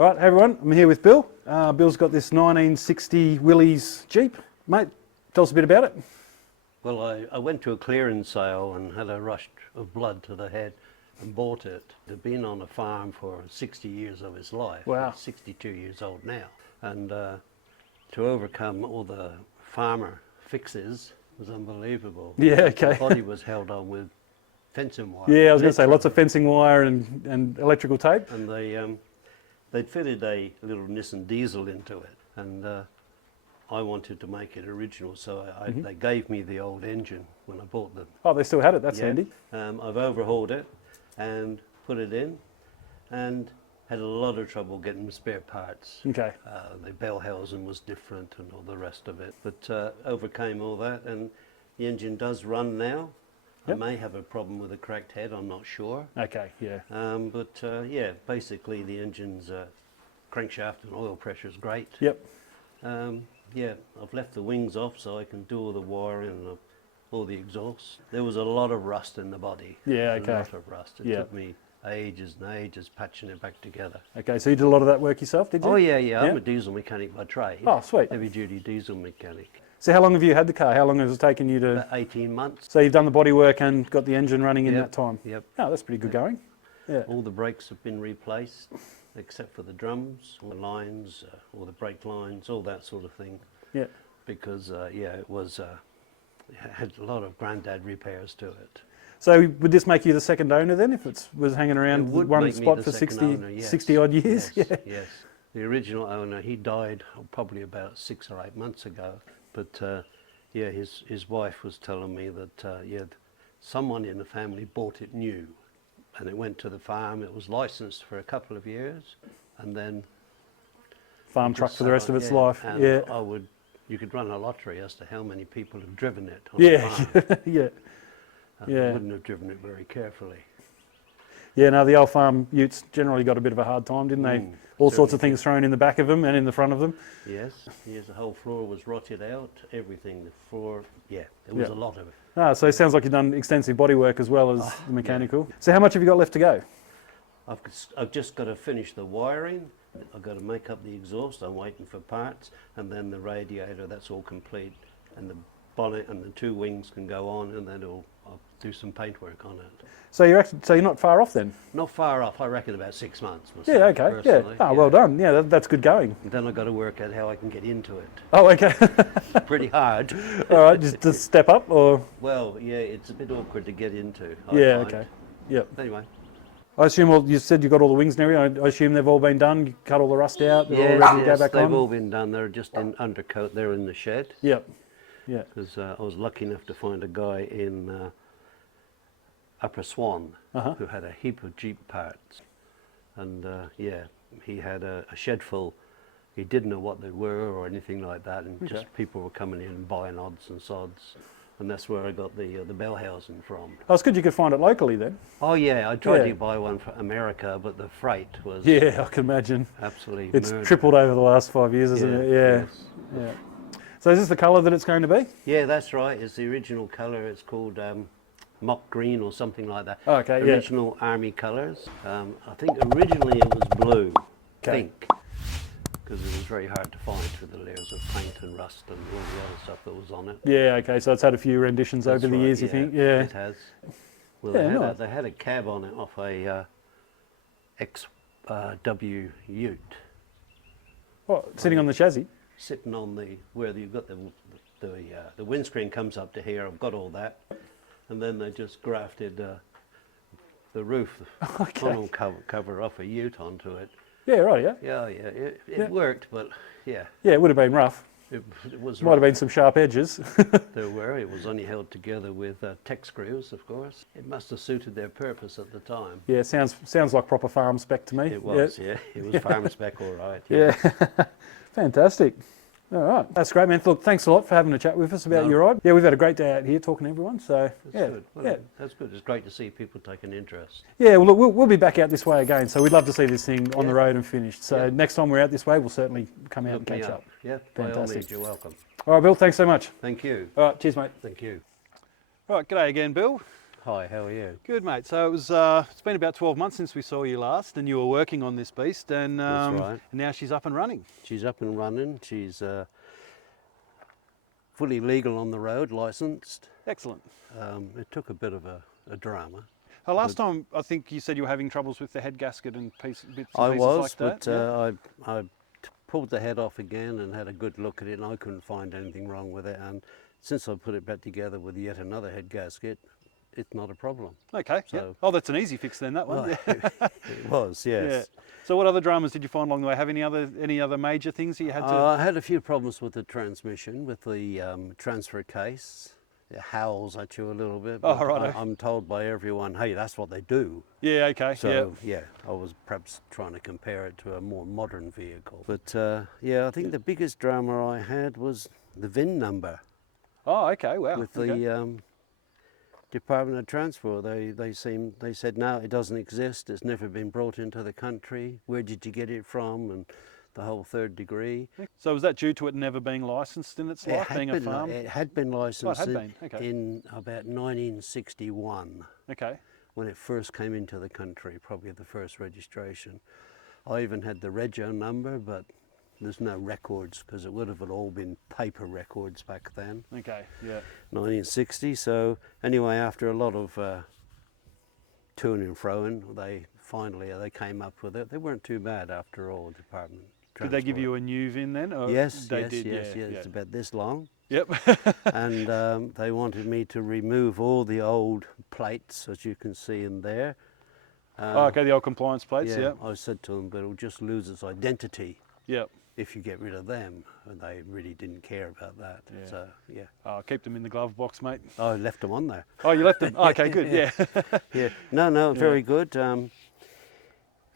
All right, hey everyone, I'm here with Bill. Bill's got this 1960 Willys Jeep. Mate, tell us a bit about it. Well, I went to a clearance sale and had a rush of blood to the head and bought it. He'd been on a farm for 60 years of his life. Wow. He's 62 years old now. And to overcome all the farmer fixes was unbelievable. Yeah, okay. The body was held on with fencing wire. Yeah, I was going to say lots of fencing wire and electrical tape. And they'd fitted a little Nissan diesel into it. And I wanted to make it original, so they gave me the old engine when I bought them. Oh, they still had it, that's Yeah. handy. I've overhauled it and put it in and had a lot of trouble getting spare parts. Okay. The bell housing was different and all the rest of it, but overcame all that, and the engine does run now. Yep. I may have a problem with a cracked head, I'm not sure. Okay, yeah. Yeah, basically the engine's crankshaft and oil pressure is great. Yep. Yeah, I've left the wings off so I can do all the wiring and all the exhaust. There was a lot of rust in the body. Yeah, okay. A lot of rust. It Yeah. took me ages and ages patching it back together. Okay, so you did a lot of that work yourself, did you? Oh yeah. I'm a diesel mechanic by trade. Oh, sweet. Heavy duty diesel mechanic. So how long have you had the car? How long has it taken you to... About 18 months. So you've done the body work and got the engine running in that time? Yep. Oh, that's pretty good going. Yeah. All the brakes have been replaced except for the drums, all the lines, all the brake lines, all that sort of thing. Yeah. Because it had a lot of granddad repairs to it. So would this make you the second owner then, if it was hanging around It would one make me spot the for second 60, owner, yes. 60 odd years? Yes, Yeah. yes. The original owner, he died probably about 6 or 8 months ago. But his wife was telling me that someone in the family bought it new, and it went to the farm. It was licensed for a couple of years, and then Farm truck for the rest of its yeah, life. and Yeah. you could run a lottery as to how many people have driven it on Yeah. the farm. Yeah. And Yeah. they wouldn't have driven it very carefully. Yeah, no, the old farm utes generally got a bit of a hard time, didn't they? All sorts of certainly things thrown in the back of them and in the front of them. Yes, the whole floor was rotted out, everything, the floor, there was Yeah. a lot of it. Ah, so it sounds like you've done extensive body work as well as the mechanical. So how much have you got left to go? I've just got to finish the wiring, I've got to make up the exhaust, I'm waiting for parts, and then the radiator, that's all complete, and the bonnet and the two wings can go on, and then I'll do some paintwork on it. So you're not far off then? Not far off, I reckon about 6 months myself, Yeah, okay. Yeah. personally, Oh, well done. Yeah, that's good going. And then I've got to work out how I can get into it. Oh, okay. Pretty hard. All right, just step up or? Well, yeah, it's a bit awkward to get into. I Yeah, find. okay. Yep. Anyway. I assume, well, you said you got all the wings and everything. I assume they've all been done. You cut all the rust out. They're all ready to go back they've on. all been done. They're just in undercoat. They're in the shed. Yep. Yeah. Because I was lucky enough to find a guy in Upper Swan who had a heap of Jeep parts, and he had a shed full. He didn't know what they were or anything like that, and just people were coming in and buying odds and sods, and that's where I got the bell housing from. Oh, it's good you could find it locally then. Oh yeah, I tried to buy one for America, but the freight was Yeah, I can imagine. absolutely It's murder. tripled over the last 5 years, isn't it? Yeah. Yes. Yeah. So is this the colour that it's going to be? Yeah, that's right. It's the original colour. It's called mock green or something like that. Oh, okay, yeah. Original army colours. I think originally it was blue, pink, because it was very hard to find with the layers of paint and rust and all the other stuff that was on it. Yeah, okay, so it's had a few renditions over the years, you think? Yeah. It has. Well, Yeah, they had a cab on it off a XW ute. What, sitting on the chassis? Sitting on where you've got the windscreen comes up to here. I've got all that, and then they just grafted the roof tonneau cover off a ute onto it. Yeah, right, yeah. Yeah, it worked, but yeah, it would have been rough. it was. Might have been some sharp edges. There were. It was only held together with tech screws, of course. It must have suited their purpose at the time. Yeah, sounds like proper farm spec to me. It was, yeah. It was farm spec, all right. Yeah. Fantastic. All right, that's great, man. Look, thanks a lot for having a chat with us about your ride. Yeah, we've had a great day out here talking to everyone. So That's good. Well, that's good. It's great to see people taking interest. Yeah, well, look, we'll be back out this way again. So we'd love to see this thing on the road and finished. So next time we're out this way, we'll certainly come out and catch up. Yeah, by all Fantastic. means, you're welcome. All right, Bill. Thanks so much. Thank you. All right, cheers, mate. Thank you. All right, g'day again, Bill. Hi, how are you? Good, mate. So it was, it's been about 12 months since we saw you last, and you were working on this beast, and, That's right. and now she's up and running. She's up and running. She's fully legal on the road, licensed. Excellent. It took a bit of a drama. Last time, I think you said you were having troubles with the head gasket and bits and pieces I was, like that. but I pulled the head off again and had a good look at it, and I couldn't find anything wrong with it. And since I put it back together with yet another head gasket, it's not a problem. Okay. So, yeah. Oh, that's an easy fix then, that one. well, Yeah. it was, yes. Yeah. So what other dramas did you find along the way? Have any other major things that you had to? I had a few problems with the transmission, with the transfer case. It howls at you a little bit. Oh, but righto. I'm told by everyone, hey, that's what they do. Yeah, okay. So, yeah, I was perhaps trying to compare it to a more modern vehicle. But, yeah, I think the biggest drama I had was the VIN number. Oh, okay. Wow. With okay. the Department of Transport, they said, no, it doesn't exist. It's never been brought into the country. Where did you get it from? And the whole third degree. So was that due to it never being licensed in its life, being a farm? It had been licensed Okay. in about 1961. Okay. When it first came into the country, probably the first registration. I even had the rego number, but there's no records because it would have all been paper records back then. Okay, yeah. 1960. So anyway, after a lot of to-ing and fro-ing, they came up with it. They weren't too bad after all, Department of Did they give Transport. you a new VIN then? Or Yes, they yes, did? yes, Yeah, yes. yeah. It's about this long. Yep. And they wanted me to remove all the old plates, as you can see in there. Oh, okay, the old compliance plates, Yeah, yeah. I said to them, but it'll just lose its identity Yep. if you get rid of them. And they really didn't care about that. Yeah. So, yeah. Oh, keep them in the glove box, mate. I left them on there. Oh, you left them? Oh, okay, good, yeah. Yeah. No, very good.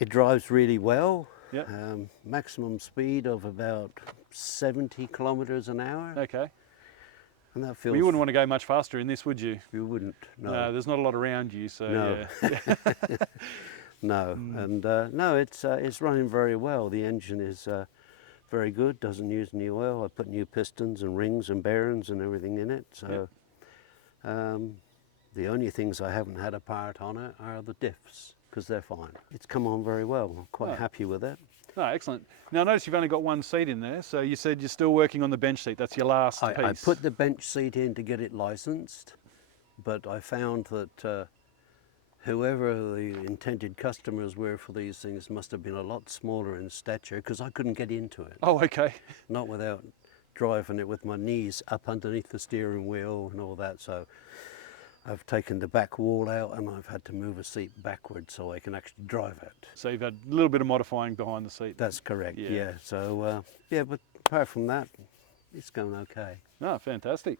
It drives really well. Yep. Maximum speed of about 70 kilometres an hour. Okay. And that feels... Well, you wouldn't want to go much faster in this, would you? You wouldn't, no. No, there's not a lot around you, so No. yeah. No, and no, it's running very well. The engine is very good, doesn't use any oil. I put new pistons and rings and bearings and everything in it. So the only things I haven't had apart on it are the diffs, because they're fine. It's come on very well. I'm quite happy with it. Oh, excellent. Now, I notice you've only got one seat in there, so you said you're still working on the bench seat. That's your last piece. I put the bench seat in to get it licensed, but I found that whoever the intended customers were for these things must have been a lot smaller in stature, because I couldn't get into it. Oh, okay. Not without driving it with my knees up underneath the steering wheel and all that. So I've taken the back wall out and I've had to move a seat backwards so I can actually drive it. So you've had a little bit of modifying behind the seat. That's correct, Yeah. yeah. So, yeah, but apart from that, it's going okay. Oh, fantastic.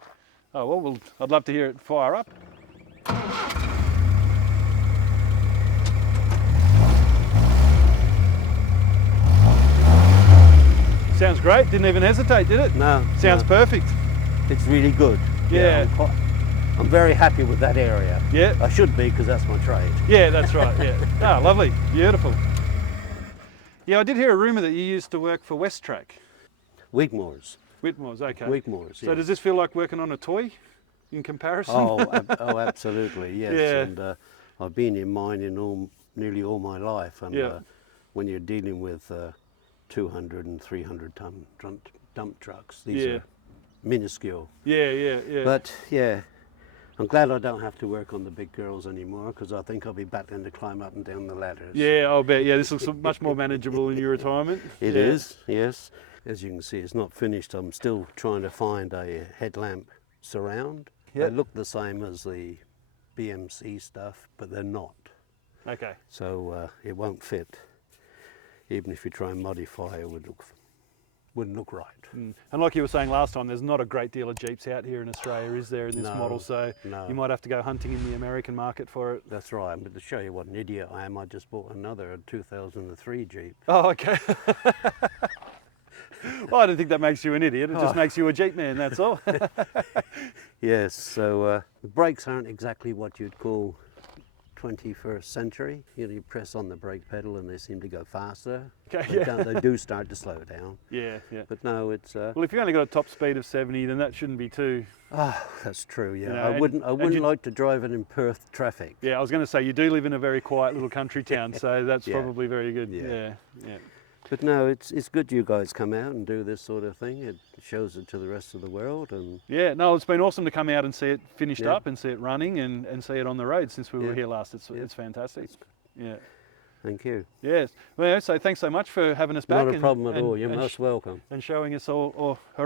Oh, well, I'd love to hear it fire up. Sounds great. Didn't even hesitate, did it? No. Sounds no. perfect. It's really good. Yeah. I'm very happy with that area. Yeah. I should be, because that's my trade. Yeah, that's right. Yeah. Oh, lovely. Beautiful. Yeah, I did hear a rumour that you used to work for Westrack. Wigmore's. Whitmore's, okay. Wigmore's, So yeah. does this feel like working on a toy in comparison? Oh, absolutely, yes. Yeah. And I've been in mining nearly all my life. And Yeah. when you're dealing with 200 and 300 ton dump trucks, these are minuscule. Yeah. But yeah, I'm glad I don't have to work on the big girls anymore, because I think I'll be battling to climb up and down the ladders. Yeah, I'll bet. Yeah, this looks much more manageable in your retirement. It is, yes. As you can see, it's not finished. I'm still trying to find a headlamp surround. Yep. They look the same as the BMC stuff, but they're not. Okay. So it won't fit. Even if you try and modify it, wouldn't look right. And like you were saying last time, there's not a great deal of Jeeps out here in Australia, is there, in this No, model? So no. you might have to go hunting in the American market for it. That's right. But to show you what an idiot I am, I just bought another 2003 Jeep. Oh, okay. Well, I don't think that makes you an idiot. It just makes you a Jeep man, that's all. Yes, so the brakes aren't exactly what you'd call 21st century. You know, you press on the brake pedal and they seem to go faster. Okay, They, yeah. don't- they do start to slow down. Yeah, yeah. But no, it's Well, if you only got a top speed of 70, then that shouldn't be too. that's true. Yeah, You know, I and- wouldn't and you- like to drive it in Perth traffic. Yeah, I was going to say you do live in a very quiet little country town, so that's Yeah. probably very good. Yeah. Yeah, yeah. But no, it's good you guys come out and do this sort of thing. It shows it to the rest of the world, and Yeah, no, it's been awesome to come out and see it finished Yeah. up and see it running and see it on the road since we were Yeah. here last. It's Yeah. it's fantastic. Yeah. thank you. Yes. Well, so thanks so much for having us back. Not a problem at and- all. You're and most welcome. and showing us her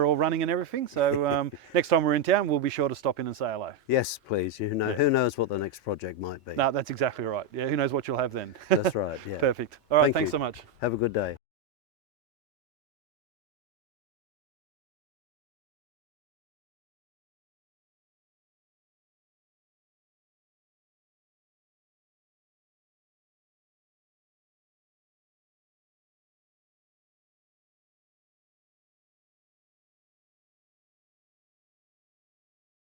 all running and everything. So next time we're in town, we'll be sure to stop in and say hello. Yes, please. You know, Yeah. who knows what the next project might be. No, that's exactly right. Yeah, who knows what you'll have then. That's right. Yeah. Perfect. All right, Thank thanks you. so much. Have a good day.